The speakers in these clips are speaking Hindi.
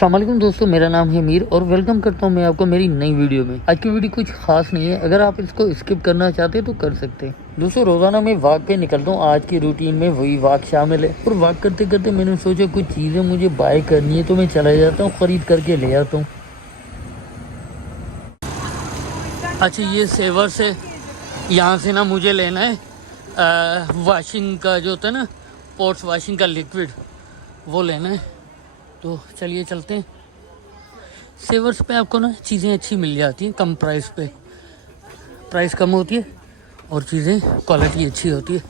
अस्सलाम वालेकुम दोस्तों, मेरा नाम है मीर और वेलकम करता हूं मैं आपको मेरी नई वीडियो में। आज की वीडियो कुछ खास नहीं है, अगर आप इसको स्किप करना चाहते हैं तो कर सकते हैं। दोस्तों, रोज़ाना मैं वॉक पे निकलता हूं, आज की रूटीन में वही वॉक शामिल है। और वॉक करते करते मैंने सोचा कुछ चीज़ें मुझे बाय करनी है तो मैं चला जाता हूँ, ख़रीद करके ले आता हूँ। अच्छा, ये सेवर से यहाँ से ना मुझे लेना है वॉशिंग का जो होता है ना, पोर्ट्स वॉशिंग का लिक्विड, वो लेना है। तो चलिए चलते हैं। सेवर्स पे आपको ना चीज़ें अच्छी मिल जाती हैं, कम प्राइस पे, प्राइस कम होती है और चीज़ें क्वालिटी अच्छी होती है।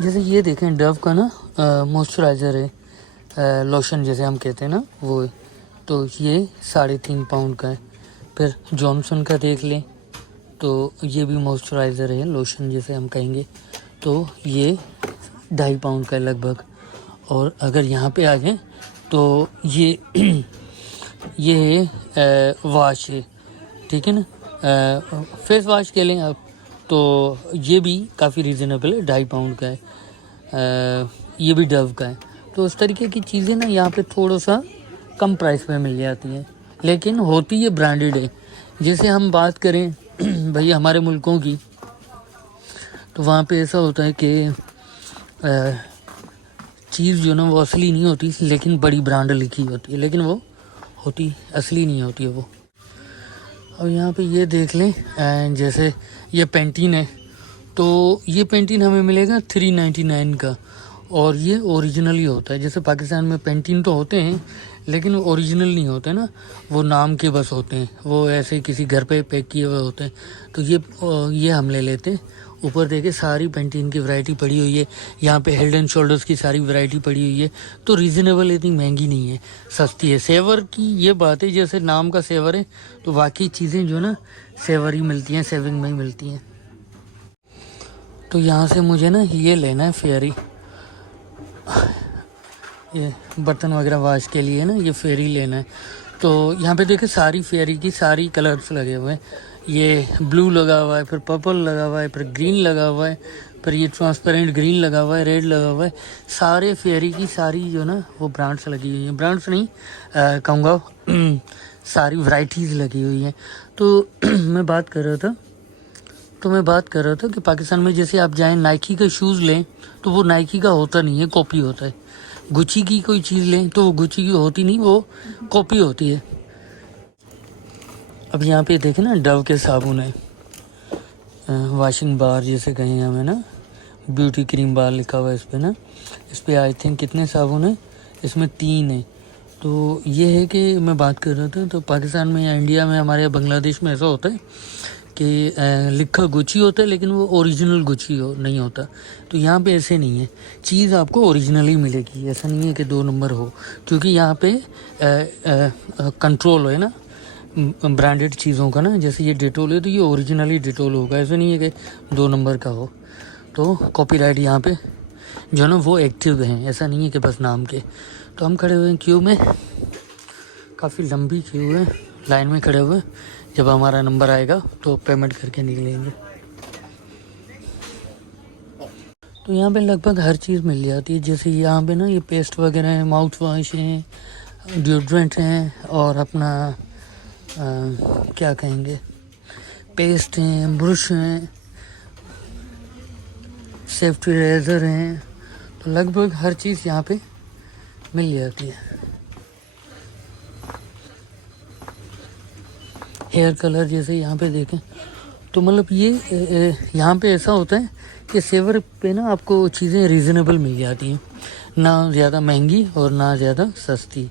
जैसे ये देखें, डव का ना मॉइस्चराइज़र है, लोशन जैसे हम कहते हैं ना, वो है। तो ये 3.5 पाउंड का है। फिर जॉनसन का देख लें तो ये भी मॉइस्चराइज़र है, लोशन जैसे हम कहेंगे, तो ये 2.5 पाउंड का है लगभग। और अगर यहाँ पे आ जाएं तो ये ये है वाश है, ठीक है ना, फेस वाश के लें आप तो ये भी काफ़ी रीज़नेबल है, 2.5 पाउंड का है। ये भी डव का है। तो इस तरीके की चीज़ें ना यहाँ पे थोड़ा सा कम प्राइस में मिल जाती हैं, लेकिन होती ये ब्रांडेड है। जैसे हम बात करें भाई हमारे मुल्कों की, तो वहाँ पे ऐसा होता है कि चीज़ जो ना वो असली नहीं होती, लेकिन बड़ी ब्रांड लिखी होती है, लेकिन वो होती असली नहीं होती है वो। अब यहाँ पे ये देख लें, जैसे ये पेंटीन है, तो ये पेंटीन हमें मिलेगा 399 का, और ये ओरिजिनल ही होता है। जैसे पाकिस्तान में पेंटीन तो होते हैं लेकिन वो ओरिजिनल नहीं होते ना, वो नाम के बस होते हैं, वो ऐसे किसी घर पे पैक किए हुए होते हैं। तो ये हम ले लेते हैं। ऊपर देखे सारी पेंटीन की वैरायटी पड़ी हुई है, यहाँ पे हेड एंड शोल्डर्स की सारी वैरायटी पड़ी हुई है। तो रीज़नेबल, इतनी महंगी नहीं है, सस्ती है। सेवर की ये बात है, जैसे नाम का सेवर है तो बाकी चीज़ें जो ना सेवर ही मिलती हैं, सेविंग में ही मिलती हैं। तो यहाँ से मुझे ना ये लेना है फेयरी, ये बर्तन वगैरह वाश के लिए ना ये फेयरी लेना है। तो यहाँ पे देखे सारी फेयरी की सारी कलर्स लगे हुए हैं। ये ब्लू लगा हुआ है, फिर पर्पल लगा हुआ है, फिर ग्रीन लगा हुआ है, फिर ये ट्रांसपेरेंट ग्रीन लगा हुआ है, रेड लगा हुआ है। सारे फेयरी की सारी जो ना वो ब्रांड्स लगी हुई हैं, ब्रांड्स नहीं कहूँगा सारी वैरायटीज़ लगी हुई हैं। तो मैं बात कर रहा था कि पाकिस्तान में जैसे आप जाएं नाइकी का शूज़ लें तो वो नाइकी का होता नहीं है, कॉपी होता है। गुची की कोई चीज़ लें तो वो गुची की होती नहीं, वो कॉपी होती है। अब यहाँ पे देखें ना, डव के साबुन है, वॉशिंग बार जैसे कहें हमें ना, ब्यूटी क्रीम बार लिखा हुआ है इस पर ना। इस पर आई थिंक कितने साबुन है, इसमें 3 है। तो ये है कि मैं बात कर रहा था, तो पाकिस्तान में या इंडिया में, हमारे बांग्लादेश में ऐसा होता है कि लिखा गुची होता है लेकिन वो ओरिजिनल गुची नहीं होता। तो यहाँ पे ऐसे नहीं है, चीज़ आपको ओरिजिनल ही मिलेगी, ऐसा नहीं है कि 2 नंबर हो, क्योंकि यहाँ पे कंट्रोल है ना ब्रांडेड चीज़ों का ना। जैसे ये डिटोल है तो ये ओरिजिनली डिटोल होगा, ऐसा नहीं है कि 2 नंबर का हो। तो कॉपीराइट यहाँ पे जो ना वो एक्टिव हैं, ऐसा नहीं है कि बस नाम के। तो हम खड़े हुए हैं क्यू में, काफ़ी लंबी क्यू है, लाइन में खड़े हुए। जब हमारा नंबर आएगा तो पेमेंट करके निकलेंगे। तो यहाँ पे लगभग हर चीज़ मिल जाती है। जैसे यहाँ पे ना ये पेस्ट वगैरह है, माउथ वॉश हैं, डिओड्रेंट हैं, और अपना क्या कहेंगे, पेस्ट हैं, ब्रश हैं, सेफ्टी रेजर हैं। तो लगभग हर चीज़ यहाँ पे मिल जाती है। हेयर कलर जैसे यहाँ पे देखें तो मतलब ये यहाँ पे ऐसा होता है कि सेवर पे ना आपको चीज़ें रीज़नेबल मिल जाती हैं, ना ज़्यादा महंगी और ना ज़्यादा सस्ती।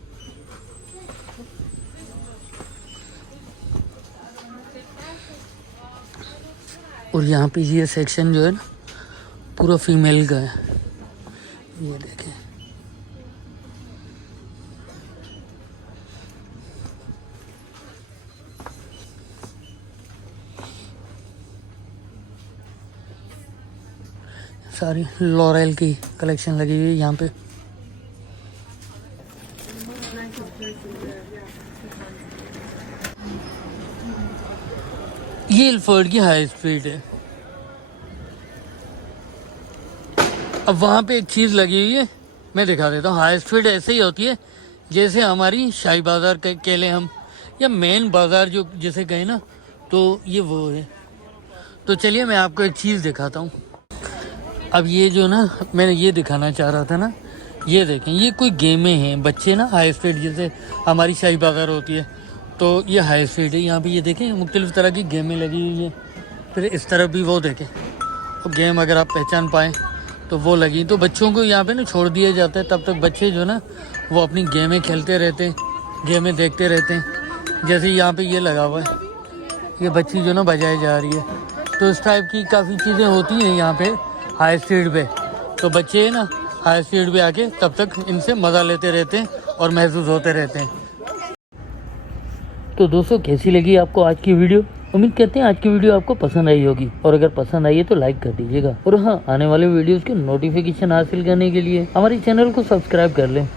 और यहाँ पे ये सेक्शन जो है ना पूरा फीमेल का है, ये देखें। सारी लॉरेल की कलेक्शन लगी हुई है यहाँ पे। ये इल्फर्ड की हाई स्ट्रीट है। अब वहाँ पे एक चीज़ लगी हुई है, मैं दिखा देता हूँ। हाई स्पीड ऐसे ही होती है जैसे हमारी शाही बाज़ार कह लें हम, या मेन बाज़ार जो जैसे कहें ना, तो ये वो है। तो चलिए मैं आपको एक चीज़ दिखाता हूँ। अब ये जो ना मैंने ये दिखाना चाह रहा था ना, ये देखें, ये कोई गेमें हैं। बच्चे ना हाई स्पीड जैसे हमारी शाही बाज़ार होती है, तो ये हाई स्पीड है। यहाँ पे ये देखें मुख्तलिफ़ तरह की गेमें लगी हुई हैं। फिर इस तरफ भी वो देखें, वो गेम अगर आप पहचान पाएँ तो वो लगी। तो बच्चों को यहाँ पे ना छोड़ दिया जाता है, तब तक बच्चे जो ना वो अपनी गेमें खेलते रहते हैं, गेमें देखते रहते हैं। जैसे यहाँ पे ये लगा हुआ है, ये बच्ची जो ना बजाई जा रही है। तो इस टाइप की काफ़ी चीज़ें होती हैं यहाँ पे हाई स्पीड पे। तो बच्चे ना हाई स्पीड पे आके तब तक इनसे मज़ा लेते रहते हैं और महसूस होते रहते हैं। तो दोस्तों कैसी लगी आपको आज की वीडियो? उम्मीद करते हैं आज की वीडियो आपको पसंद आई होगी, और अगर पसंद आई है तो लाइक कर दीजिएगा। और हाँ, आने वाले वीडियोस के नोटिफिकेशन हासिल करने के लिए हमारे चैनल को सब्सक्राइब कर लें।